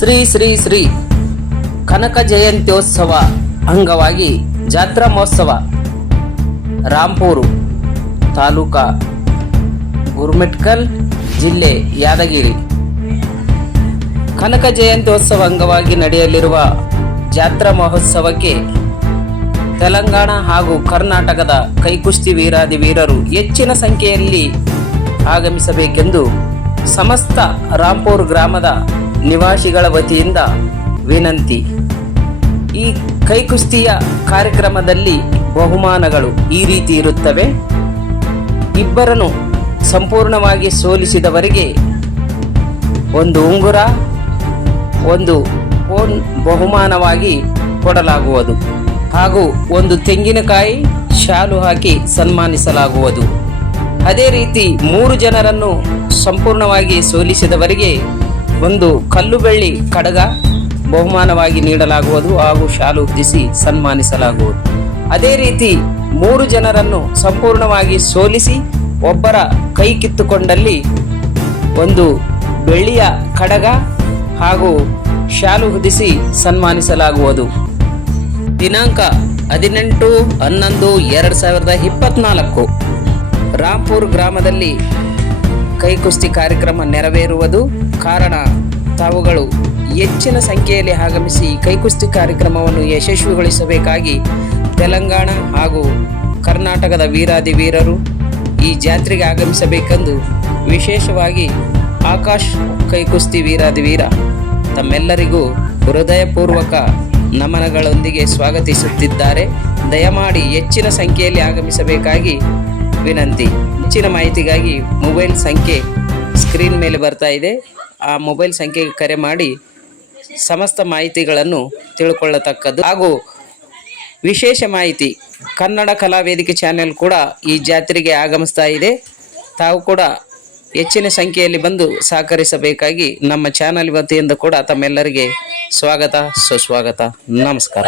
ಶ್ರೀ ಶ್ರೀ ಶ್ರೀ ಕನಕ ಜಯಂತ್ಯೋತ್ಸವ ಅಂಗವಾಗಿ ಜಾತ್ರಾ ಮಹೋತ್ಸವ. ರಾಂಪೂರು ತಾಲೂಕಾ ಗುರುಮಿಟ್ಕಲ್ ಜಿಲ್ಲೆ ಯಾದಗಿರಿ. ಕನಕ ಜಯಂತ್ಯೋತ್ಸವ ಅಂಗವಾಗಿ ನಡೆಯಲಿರುವ ಜಾತ್ರಾ ಮಹೋತ್ಸವಕ್ಕೆ ತೆಲಂಗಾಣ ಹಾಗೂ ಕರ್ನಾಟಕದ ಕೈಕುಸ್ತಿ ವೀರಾದಿ ವೀರರು ಹೆಚ್ಚಿನ ಸಂಖ್ಯೆಯಲ್ಲಿ ಆಗಮಿಸಬೇಕೆಂದು ಸಮಸ್ತ ರಾಂಪೂರ್ ಗ್ರಾಮದ ನಿವಾಸಿಗಳ ವತಿಯಿಂದ ವಿನಂತಿ. ಈ ಕೈಕುಸ್ತಿಯ ಕಾರ್ಯಕ್ರಮದಲ್ಲಿ ಬಹುಮಾನಗಳು ಈ ರೀತಿ ಇರುತ್ತವೆ. ಇಬ್ಬರನ್ನು ಸಂಪೂರ್ಣವಾಗಿ ಸೋಲಿಸಿದವರಿಗೆ ಒಂದು ಉಂಗುರ, ಒಂದು ಫೋನ್ ಬಹುಮಾನವಾಗಿ ಕೊಡಲಾಗುವುದು. ಹಾಗೂ ಒಂದು ತೆಂಗಿನಕಾಯಿ ಶಾಲು ಹಾಕಿ ಸನ್ಮಾನಿಸಲಾಗುವುದು. ಅದೇ ರೀತಿ ಮೂರು ಜನರನ್ನು ಸಂಪೂರ್ಣವಾಗಿ ಸೋಲಿಸಿದವರಿಗೆ ಒಂದು ಕಲ್ಲು ಬೆಳ್ಳಿ ಕಡಗ ಬಹುಮಾನವಾಗಿ ನೀಡಲಾಗುವುದು ಹಾಗೂ ಶಾಲು ಉದ್ದಿಸಿ ಸನ್ಮಾನಿಸಲಾಗುವುದು. ಅದೇ ರೀತಿ ಮೂರು ಜನರನ್ನು ಸಂಪೂರ್ಣವಾಗಿ ಸೋಲಿಸಿ ಒಬ್ಬರ ಕೈ ಕಿತ್ತುಕೊಂಡಲ್ಲಿ ಒಂದು ಬೆಳ್ಳಿಯ ಕಡಗ ಹಾಗೂ ಶಾಲು ಹೊದಿಸಿ ಸನ್ಮಾನಿಸಲಾಗುವುದು. ದಿನಾಂಕ ಹದಿನೆಂಟು, ಹನ್ನೊಂದು, ಎರಡು ಸಾವಿರದ ಇಪ್ಪತ್ನಾಲ್ಕು. ರಾಂಪುರ್ ಗ್ರಾಮದಲ್ಲಿ ಕೈಕುಸ್ತಿ ಕಾರ್ಯಕ್ರಮ ನೆರವೇರುವುದು ಕಾರಣ. ತಾವುಗಳು ಹೆಚ್ಚಿನ ಸಂಖ್ಯೆಯಲ್ಲಿ ಆಗಮಿಸಿ ಕೈಕುಸ್ತಿ ಕಾರ್ಯಕ್ರಮವನ್ನು ಯಶಸ್ವಿಗೊಳಿಸಬೇಕಾಗಿ ತೆಲಂಗಾಣ ಹಾಗೂ ಕರ್ನಾಟಕದ ವೀರಾದಿ ವೀರರು ಈ ಜಾತ್ರೆಗೆ ಆಗಮಿಸಬೇಕೆಂದು ವಿಶೇಷವಾಗಿ ಆಕಾಶ್ ಕೈಕುಸ್ತಿ ವೀರಾದಿ ವೀರ ತಮ್ಮೆಲ್ಲರಿಗೂ ಹೃದಯಪೂರ್ವಕ ನಮನಗಳೊಂದಿಗೆ ಸ್ವಾಗತಿಸುತ್ತಿದ್ದಾರೆ. ದಯಮಾಡಿ ಹೆಚ್ಚಿನ ಸಂಖ್ಯೆಯಲ್ಲಿ ಆಗಮಿಸಬೇಕಾಗಿ ವಿನಂತಿ. ಹೆಚ್ಚಿನ ಮಾಹಿತಿಗಾಗಿ ಮೊಬೈಲ್ ಸಂಖ್ಯೆ ಸ್ಕ್ರೀನ್ ಮೇಲೆ ಬರ್ತಾ ಇದೆ. ಆ ಮೊಬೈಲ್ ಸಂಖ್ಯೆಗೆ ಕರೆ ಮಾಡಿ ಸಮಸ್ತ ಮಾಹಿತಿಗಳನ್ನು ತಿಳ್ಕೊಳ್ಳತಕ್ಕದ್ದು. ಹಾಗೂ ವಿಶೇಷ ಮಾಹಿತಿ, ಕನ್ನಡ ಕಲಾ ವೇದಿಕೆ ಚಾನೆಲ್ ಕೂಡ ಈ ಜಾತ್ರೆಗೆ ಆಗಮಿಸ್ತಾ ಇದೆ. ತಾವು ಕೂಡ ಹೆಚ್ಚಿನ ಸಂಖ್ಯೆಯಲ್ಲಿ ಬಂದು ಸಹಕರಿಸಬೇಕಾಗಿ ನಮ್ಮ ಚಾನಲ್ ವತಿಯಿಂದ ಕೂಡ ತಮ್ಮೆಲ್ಲರಿಗೆ ಸ್ವಾಗತ, ಸುಸ್ವಾಗತ. ನಮಸ್ಕಾರ.